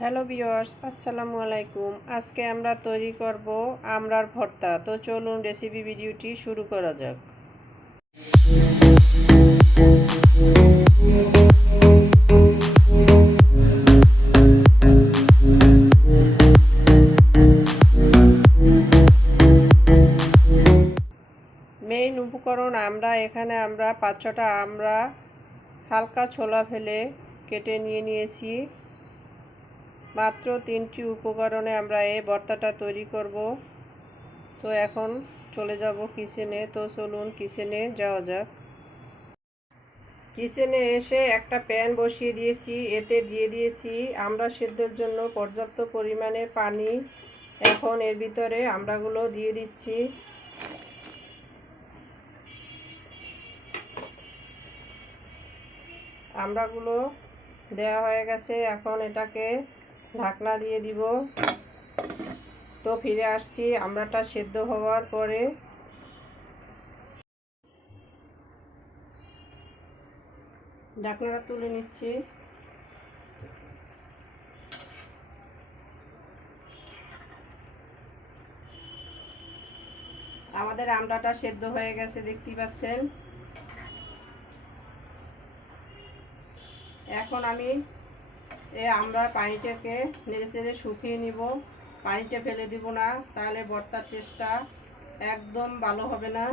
Hello viewers, আসসালামু আলাইকুম। আজকে আমরা তৈরি করব আমরার ভর্তা। তো চলুন রেসিপি ভিডিওটি শুরু করা যাক। মেইন উপকরণ আমরা, এখানে আমরা পাঁচ ছটা আমরা হালকা ছোলা ফেলে কেটে নিয়ে নিয়েছি। মাত্র তিনটি উপকরণে আমরা এই ভর্তাটা তৈরি করব। তো এখন চলে যাব কিচেনে। তো চলুন কিচেনে যাওয়া যাক। কিচেনে এসে একটা প্যান বসিয়ে দিয়েছি। এতে দিয়ে দিয়েছি আমরা সেদ্ধর জন্য পর্যাপ্ত পরিমাণে পানি। এখন এর ভিতরে আমরাগুলো দিয়ে দিচ্ছি। আমরাগুলো দেওয়া হয়ে গেছে। এখন এটাকে ঢাকনা দিয়ে দিব। তো ফিরে আসছি আমরাটা সেদ্ধ হওয়ার পরে। ঢাকনাটা তুলে নিচ্ছি। আমাদের আমড়াটা সেদ্ধ হয়ে গেছে, দেখতেই পাচ্ছেন। এখন আমি এই আমরা পানিটাকে নেড়ে চেড়ে শুকিয়ে নিব। পানিটা ফেলে দিব না, তাহলে ভর্তার টেস্টটা একদম ভালো হবে না।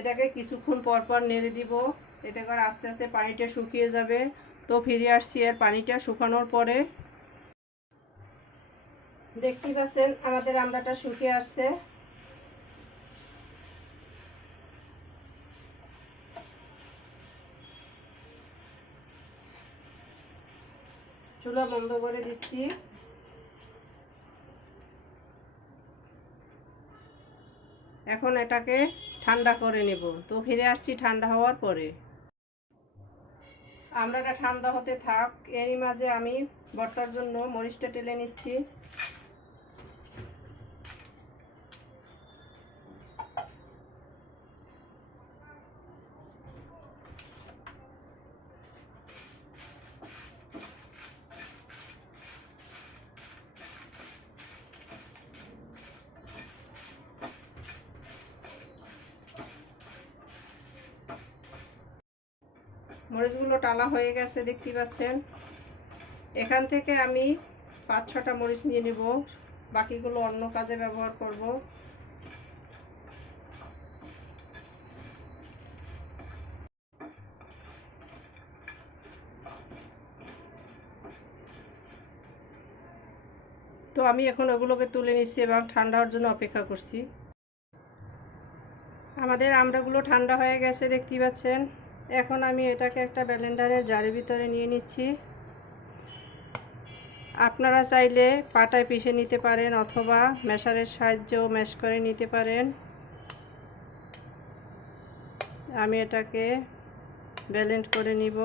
এটাকে কিছুক্ষণ পর পর নেড়ে দিব। এতে করে আস্তে আস্তে পানিটা শুকিয়ে যাবে। তো ফিরে আসছি এর পানিটা শুকানোর পরে। দেখতে পাচ্ছেন আমাদের আমড়াটা শুকিয়ে আসছে। চুলা বন্ধ করে দিচ্ছি। এখন এটাকে ঠান্ডা করে নেব। তো ফিরে আসছি ঠান্ডা হওয়ার পরে। আমরা এটা ঠান্ডা হতে থাক, এরই মাঝে আমি ভর্তার জন্য মরিচটা টেলে নিচ্ছি। মরিচগুলো টালা হয়ে গেছে, দেখতে পাচ্ছেন। এখান থেকে আমি পাঁচ ছটা মরিচ নিয়ে নেব। বাকিগুলো অন্য কাজে ব্যবহার করব। তো আমি এখন ওগুলোকে তুলে নিচ্ছি এবং ঠান্ডা হওয়ার জন্য অপেক্ষা করছি। আমাদের আমড়াগুলো ঠান্ডা হয়ে গেছে দেখতেই পাচ্ছেন। এখন আমি এটাকে একটা ব্যালেন্ডারের জারের ভিতরে নিয়ে নিচ্ছি। আপনারা চাইলে পাটায় পিষে নিতে পারেন অথবা ম্যাশারের সাহায্যেও ম্যাশ করে নিতে পারেন। আমি এটাকে ব্যালেন্ড করে নিব।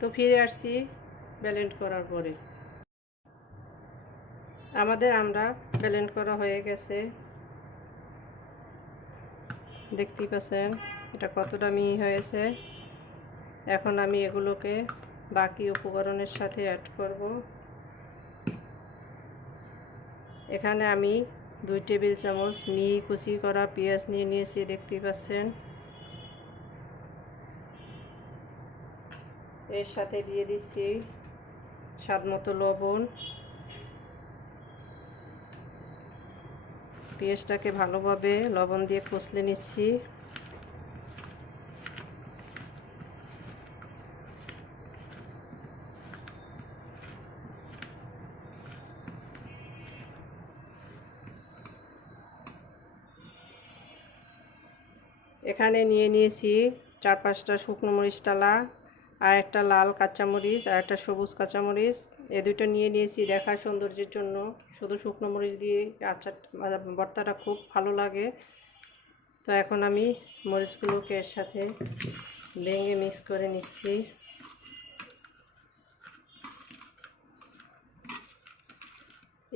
তো ফিরে আসছি ব্যালেন্ড করার পরে। আমাদের আমরা ব্যালেন্ড করা হয়ে গেছে। দেখতেই পাচ্ছেন, এটা কতটা মিহি হয়েছে। এখন আমি এগুলোকে বাকি উপকরণের সাথে অ্যাড করব। এখানে আমি দুই টেবিল চামচ মিহি কুচি করা পেঁয়াজ নিয়ে নিয়েছি, দেখতেই পাচ্ছেন। এর সাথে দিয়ে দিচ্ছি স্বাদ মতো লবণ। পেঁয়াজটাকে ভালোভাবে লবণ দিয়ে কষলে নিচ্ছি। এখানে নিয়ে নিয়েছি চার পাঁচটা শুকনো মরিচ টালা আর একটা লাল কাঁচামরিচ আর একটা সবুজ কাঁচামরিচ। এ দুটো নিয়ে নিয়েছি দেখার সৌন্দর্যের জন্য। শুধু শুকনো মরিচ দিয়ে আচার ভর্তাটা খুব ভালো লাগে। তো এখন আমি মরিচগুলোকে এর সাথে ভেঙে মিক্স করে নিচ্ছি।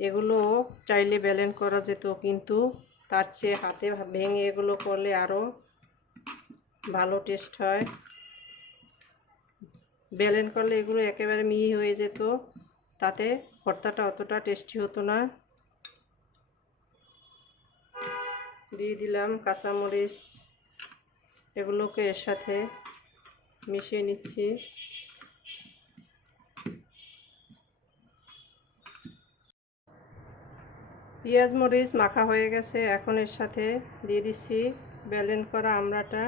এগুলো চাইলে ব্যালেন্স করা যেত, কিন্তু তার চেয়ে হাতে ভেঙে এগুলো করলে আরও ভালো টেস্ট হয়। ব্যালেন্স করলে এগুলো একেবারে মিহি হয়ে যেত। তাতে ভর্তাটা অতটা টেস্টি হতো না। দিয়ে দিলাম কাঁচামরিচ। এগুলোকে এর সাথে মিশিয়ে নিচ্ছি। পেঁয়াজ, মরিচ মাখা হয়ে গেছে। এখন এর সাথে দিয়ে দিচ্ছি ব্যালেন্স করা আমড়াটা।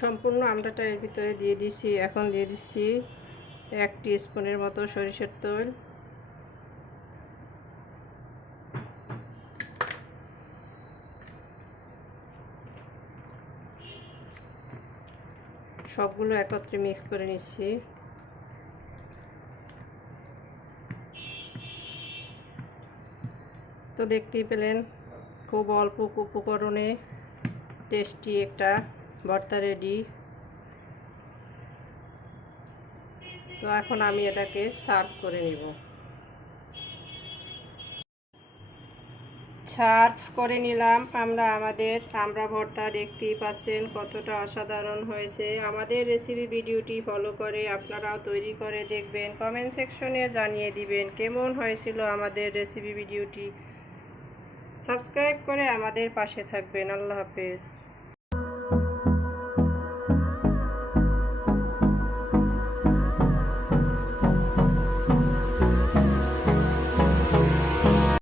সম্পূর্ণ আমড়াটা এর ভিতরে দিয়ে দিছি। এখন দিয়ে দিচ্ছি এক স্পুনের মতো সরিষার তেল। সবগুলো একত্রে মিক্স করে নিচ্ছি। তো দেখতেই পেলেন, খুব অল্প উপকরণে টেস্টি একটা ভর্তা রেডি তো এখন আমি এটাকে সার্ভ করে নিব। সার্ভ করে নিলাম। আমরা আমাদের, আমরা ভর্তা দেখতেই পাচ্ছেন কতটা অসাধারণ হয়েছে। আমাদের রেসিপি ভিডিওটি ফলো করে আপনারাও তৈরি করে দেখবেন। কমেন্ট সেকশনে জানিয়ে দিবেন কেমন হয়েছিল আমাদের রেসিপি ভিডিওটি। সাবস্ক্রাইব করে আমাদের পাশে থাকবেন। আল্লাহ হাফেজ।